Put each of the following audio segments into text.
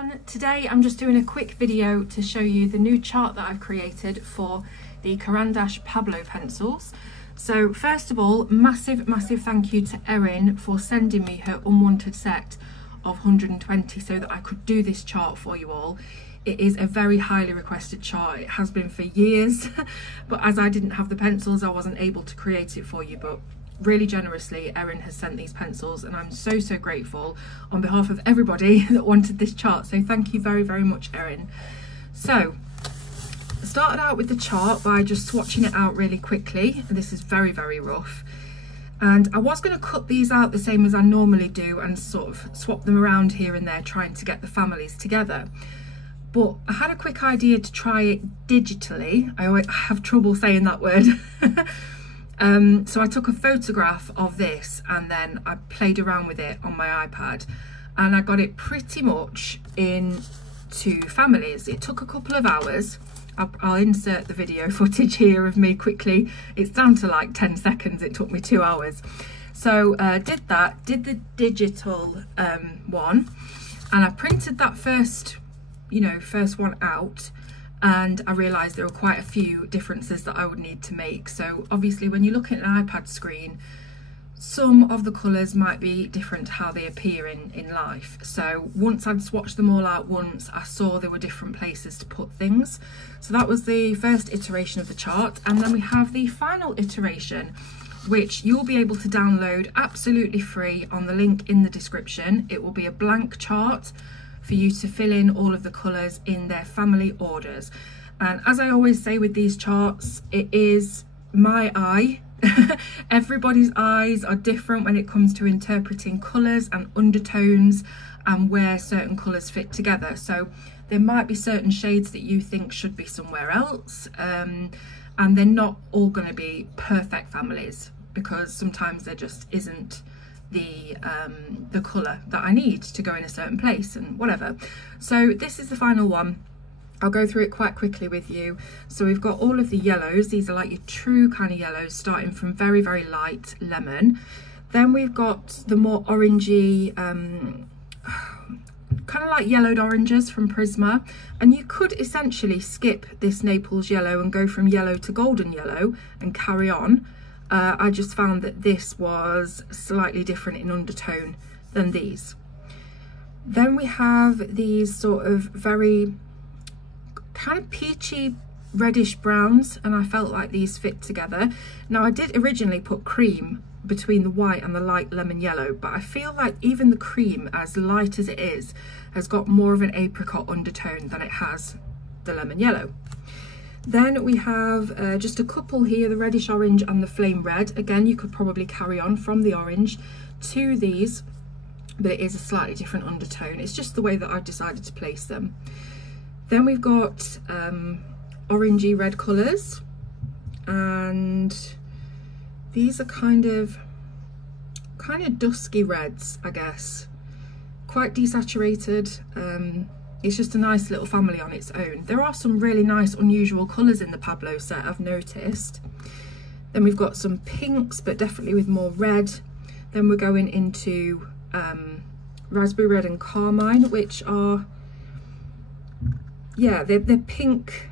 everyone. Today I'm just doing a quick video to show you the new chart that I've created for the Caran Pablo pencils. So first of all, massive thank you to Erin for sending me her unwanted set of 120 so that I could do this chart for you all. It is a very highly requested chart. It has been for years, but as I didn't have the pencils, I wasn't able to create it for you, but really generously Erin has sent these pencils and I'm so grateful on behalf of everybody that wanted this chart, so thank you very much, Erin. So I started out with the chart by just swatching it out really quickly. This is very rough, and I was going to cut these out the same as I normally do and sort of swap them around here and there, trying to get the families together, but I had a quick idea to try it digitally. I always have trouble saying that word. So I took a photograph of this and then I played around with it on my iPad and I got it pretty much into families. It took a couple of hours. I'll insert the video footage here of me quickly. It's down to like 10 seconds. It took me 2 hours. So did the digital one, and I printed that first one out. And I realised there were quite a few differences that I would need to make. So obviously when you look at an iPad screen, some of the colours might be different to how they appear in life. So once I'd swatched them all out once, I saw there were different places to put things. So that was the first iteration of the chart. And then we have the final iteration, which you'll be able to download absolutely free on the link in the description. It will be a blank chart for you to fill in all of the colours in their family orders. And as I always say with these charts, it is my eye. Everybody's eyes are different when it comes to interpreting colours and undertones and where certain colours fit together. So there might be certain shades that you think should be somewhere else, and they're not all going to be perfect families, because sometimes there just isn't the colour that I need to go in a certain place and whatever. So this is the final one. I'll go through it quite quickly with you. So we've got all of the yellows. These are like your true kind of yellows, starting from very light lemon. Then we've got the more orangey, kind of like yellowed oranges from Prisma. And you could essentially skip this Naples yellow and go from yellow to golden yellow and carry on. I just found that this was slightly different in undertone than these. Then we have these sort of very kind of peachy reddish browns, and I felt like these fit together. Now I did originally put cream between the white and the light lemon yellow, but I feel like even the cream, as light as it is, has got more of an apricot undertone than it has the lemon yellow. Then we have just a couple here, the reddish orange and the flame red. Again, you could probably carry on from the orange to these, but it is a slightly different undertone. It's just the way that I've decided to place them. Then we've got orangey red colours, and these are kind of dusky reds, I guess. Quite desaturated. It's just a nice little family on its own. There are some really nice unusual colours in the Pablo set, I've noticed. Then we've got some pinks, but definitely with more red. Then we're going into raspberry red and carmine, which are, yeah, they're pink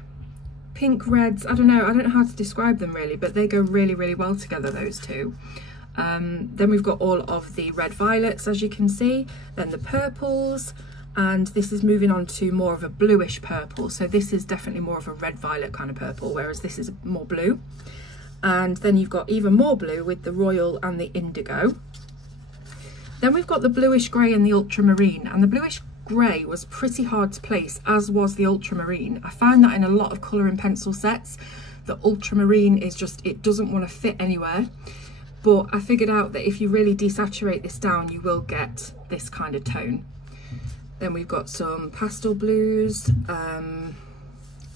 reds. I don't know how to describe them really, but they go really well together, those two. Then we've got all of the red violets, as you can see, then the purples, and this is moving on to more of a bluish purple. So this is definitely more of a red violet kind of purple, whereas this is more blue. And then you've got even more blue with the royal and the indigo. Then we've got the bluish grey and the ultramarine, and the bluish grey was pretty hard to place, as was the ultramarine. I find that in a lot of colour and pencil sets, the ultramarine is just, it doesn't want to fit anywhere. But I figured out that if you really desaturate this down, you will get this kind of tone. Then we've got some pastel blues.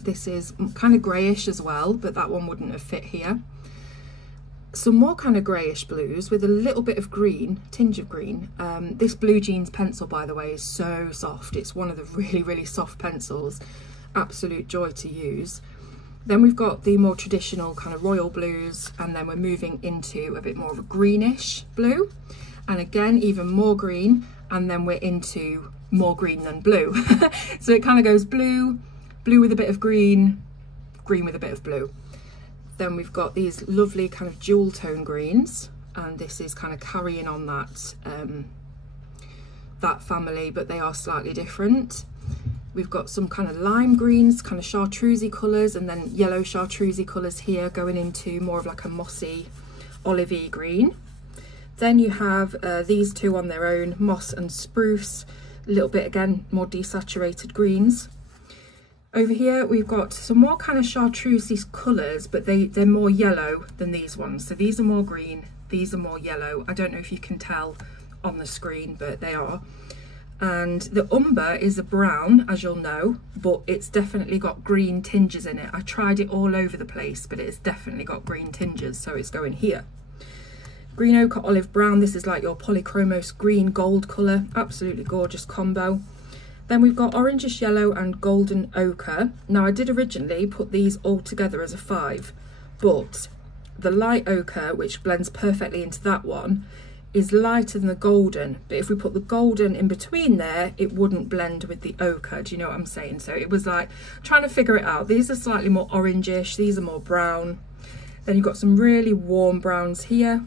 This is kind of greyish as well, but that one wouldn't have fit here. Some more kind of greyish blues with a little bit of green, tinge of green. This Blue Jeans pencil, by the way, is so soft. It's one of the really soft pencils. Absolute joy to use. Then we've got the more traditional kind of royal blues, and then we're moving into a bit more of a greenish blue. And again, even more green, and then we're into more green than blue. So it kind of goes blue, blue with a bit of green, green with a bit of blue. Then we've got these lovely kind of dual tone greens, and this is kind of carrying on that that family, but they are slightly different. We've got some kind of lime greens, kind of chartreusey colours, and then yellow chartreusey colours here going into more of like a mossy olivey green. Then you have these two on their own, moss and spruce, a little bit again more desaturated greens. Over here we've got some more kind of chartreusey colours, but they're more yellow than these ones. So these are more green, these are more yellow. I don't know if you can tell on the screen, but they are. And the umber is a brown, as you'll know, but it's definitely got green tinges in it. I tried it all over the place, but it's definitely got green tinges, so it's going here. Green ochre olive brown, this is like your polychromos green gold colour, absolutely gorgeous combo. Then we've got orangish yellow and golden ochre. Now I did originally put these all together as a 5, but the light ochre, which blends perfectly into that one, is lighter than the golden, but if we put the golden in between there, it wouldn't blend with the ochre. Do you know what I'm saying? So it was like trying to figure it out. These are slightly more orangish, these are more brown. Then you've got some really warm browns here,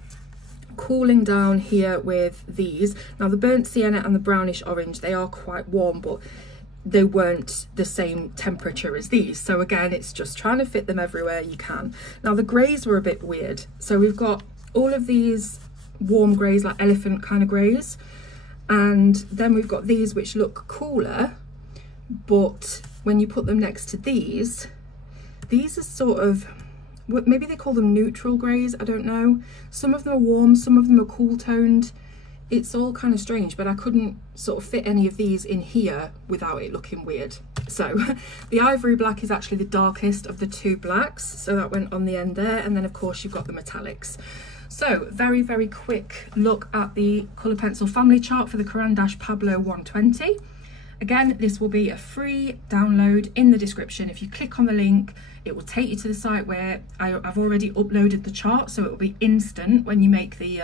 cooling down here with these. Now the burnt sienna and the brownish orange, they are quite warm, but they weren't the same temperature as these. So again, it's just trying to fit them everywhere you can. Now the greys were a bit weird. So we've got all of these warm greys, like elephant kind of greys, and then we've got these which look cooler, but when you put them next to these are sort of, maybe they call them neutral greys, I don't know. Some of them are warm, some of them are cool toned. It's all kind of strange, but I couldn't sort of fit any of these in here without it looking weird. So the ivory black is actually the darkest of the two blacks, so that went on the end there, and then of course you've got the metallics. So very, very quick look at the colour pencil family chart for the Caran Pablo 120. Again, this will be a free download in the description. If you click on the link, it will take you to the site where I've already uploaded the chart, so it will be instant when you make the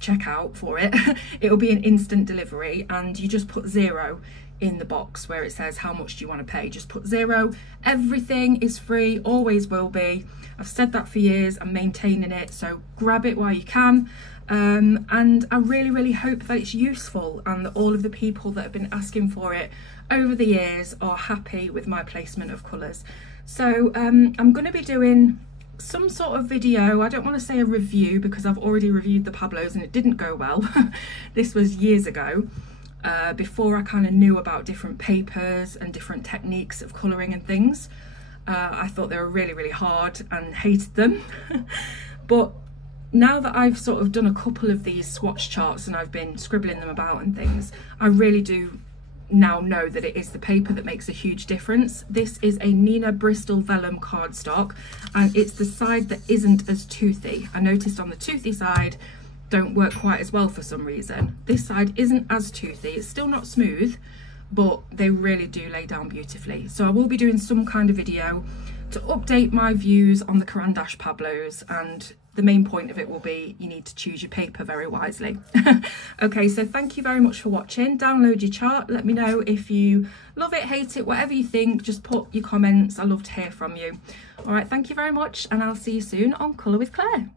checkout for it. It will be an instant delivery, and you just put 0 in the box where it says how much do you want to pay. Just put 0. Everything is free, always will be. I've said that for years, I'm maintaining it, so grab it while you can. And I really, really hope that it's useful and that all of the people that have been asking for it over the years are happy with my placement of colours. So I'm going to be doing some sort of video. I don't want to say a review because I've already reviewed the Pablos and it didn't go well. This was years ago, before I kind of knew about different papers and different techniques of colouring and things. I thought they were really, really hard and hated them. But now that I've sort of done a couple of these swatch charts and I've been scribbling them about and things, I really do now know that it is the paper that makes a huge difference. This is a Nina Bristol vellum cardstock, and it's the side that isn't as toothy. I noticed on the toothy side don't work quite as well for some reason. This side isn't as toothy, it's still not smooth, but they really do lay down beautifully. So I will be doing some kind of video to update my views on the Caran Pablos, and the main point of it will be you need to choose your paper very wisely. Okay, so thank you very much for watching. Download your chart, let me know if you love it, hate it, whatever you think, just put your comments. I love to hear from you. All right, thank you very much, and I'll see you soon on Colour with Claire.